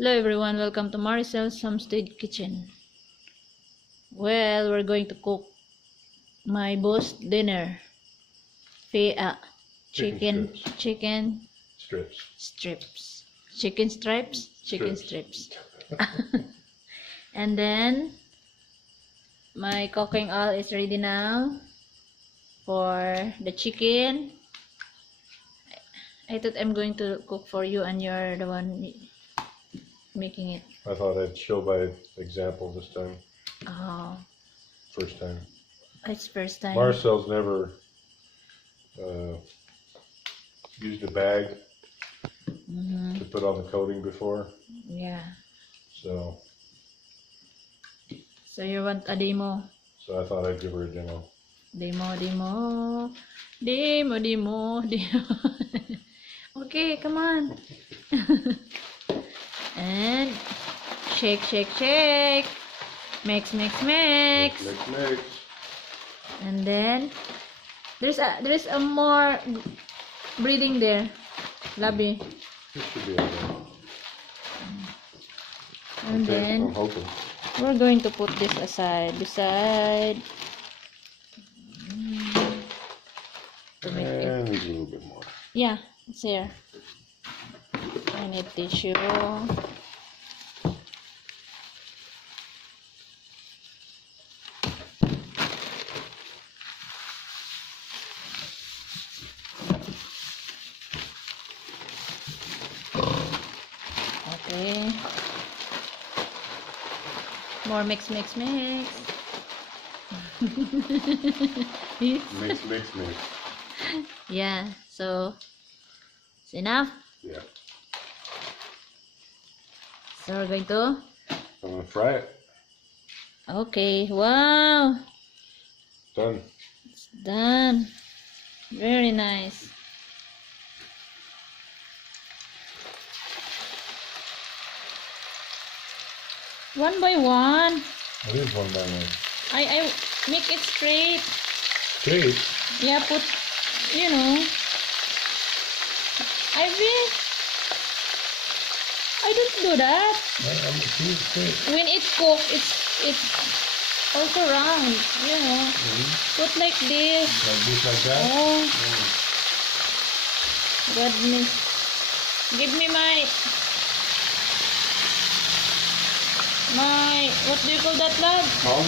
Hello everyone, welcome to Maricel's Homestead Kitchen. Well, we're going to cook my boss dinner. Chicken strips. Chicken strips. And then my cooking oil is ready now for the chicken. I thought I'm going to cook for you and you're the one making it. I thought I'd show by example this time. Oh, First time. it's first time. Marcel's never used a bag to put on the coating before. Yeah. So You want a demo? I thought I'd give her a demo. Demo. Okay, come on. And shake. Mix. And then there's a more breathing there. Labby. This should be okay. And Okay, then I'm hoping. we're going to put this aside beside to make it. And needs a little bit more. Yeah, it's here. I need tissue. Okay. More mix. Mix. Yeah, so it's enough. Yeah. So we're going to. I'm gonna fry it. Okay, wow, Done. it's done. Very nice. One by one. It is one by one. I make it straight. Straight. Yeah, put, I don't do that. Straight. When it's cooked, it's also round, Put like this. Like that? Oh, goodness. Give me my, what do you call that, love? Palm?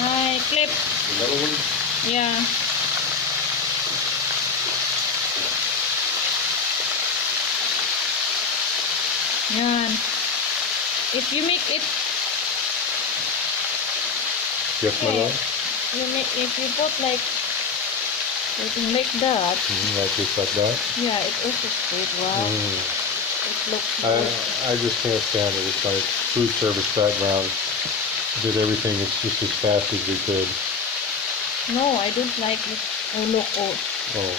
My clip. The little one? Yeah. Yan. If you make it, Yes, my love? if you put like something like that, Like this, like that? yeah, it also straight. Wow, it looks good. I just can't stand it. It's like food service background. Did everything just as fast as we could. No, I don't like it. Oh, look, Oh.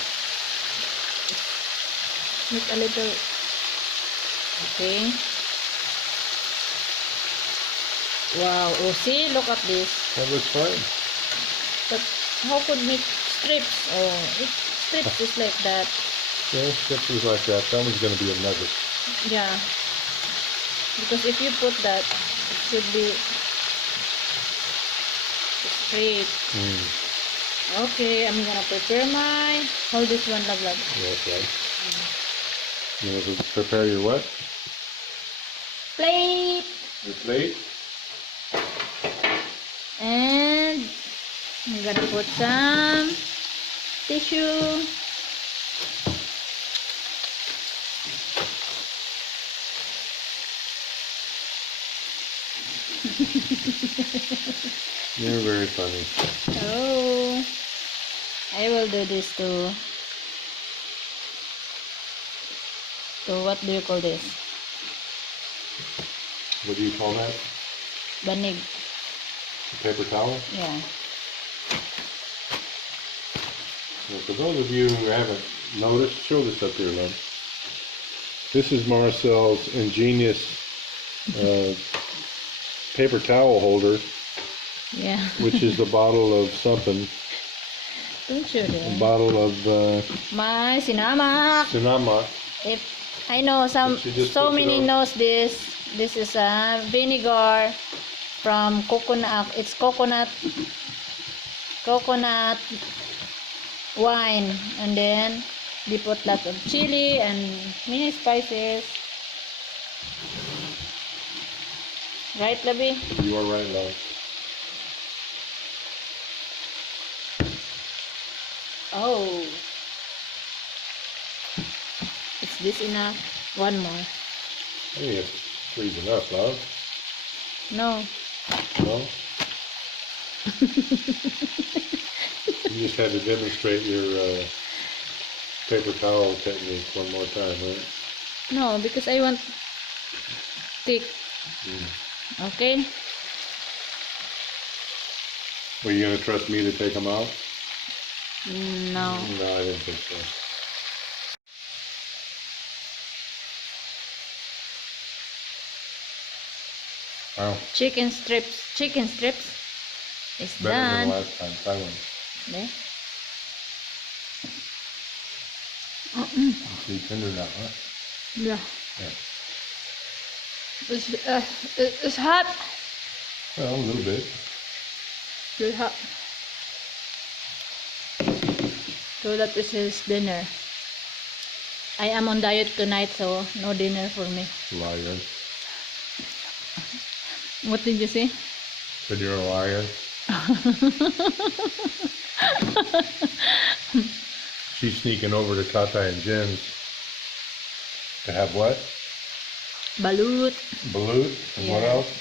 make a little. Okay. Wow. Oh, see, look at this. That looks fine. But how could make strips? Oh, strips is like that. Yeah, strips is like that. That one's gonna be a nugget. Yeah. Because if you put that, it should be straight. Okay, I'm gonna prepare my. Hold this one, love. That's right. You want to prepare your what? Plate. Your plate? And I'm gonna put some tissue. You're very funny. Oh, I will do this too. So what do you call this? What do you call that? Banig. A paper towel? Yeah. Well, for those of you who haven't noticed, show this up here, love. This is Marcel's ingenious paper towel holder, Yeah. which is the bottle of something. Don't show A them. bottle of My sinama. Sinama. If I know She just so puts it many on. knows this. This is a vinegar from coconut. It's coconut wine, and then they put lots of chili and many spices. Right, Labi? You are right, love. Oh. Is this enough? One more. I think it's three's enough, love. No. No? You just had to demonstrate your paper towel technique one more time, right? No, because I want thick. Okay? Were you going to trust me to take them out? No. No, I didn't think so. Wow. Chicken strips. Chicken strips is Better than done. last time. Try one. There. See, tender now, huh? Yeah. Yeah. It's hot. Well, a little bit. Very hot. So that is his dinner. I am on diet tonight, so no dinner for me. Liar. What did you say? Said you're a liar. She's sneaking over to Tata and Jen's to have what? Balut. Balut? And what Yeah. else?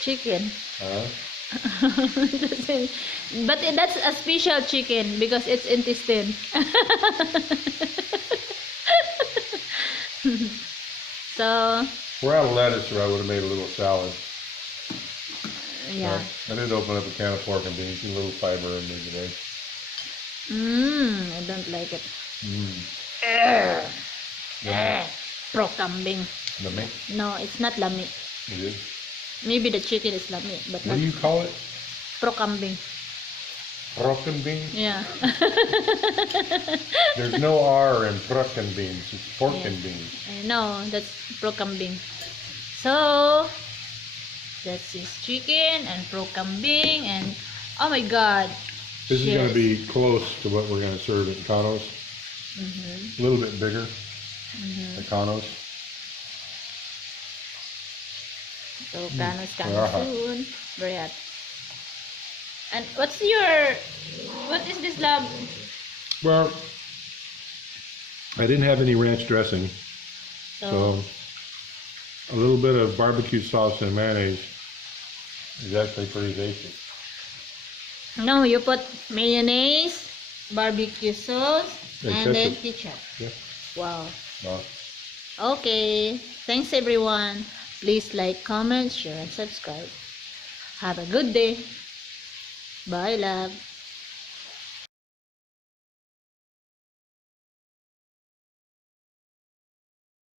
Chicken. Huh? But that's a special chicken because it's intestine. So, We're out of lettuce, or I would have made a little salad. yeah. I did open up a can of pork and beans, a little fiber in there today. I don't like it. Yummy. Pro kambing. Yummy. No, it's not lami. It is. Maybe the chicken is lami, but What not do you call it? pro kambing. Broken beans? Yeah. There's no R in broken beans. It's pork Yeah. and beans. No, that's pro kambing. So, that's his chicken and pro kambing, and oh my god. This is going to Yes. be close to what we're going to serve at Econo's. A little bit bigger. Econo's. So, Kano's Very coming hot. soon. Very hot. And what is this, love? Well, I didn't have any ranch dressing, so a little bit of barbecue sauce and mayonnaise is actually pretty tasty. No, you put mayonnaise, barbecue sauce, and then ketchup. ketchup. Yeah. Wow. Well, Okay. Thanks, everyone. Please like, comment, share, and subscribe. Have a good day. Bye, love.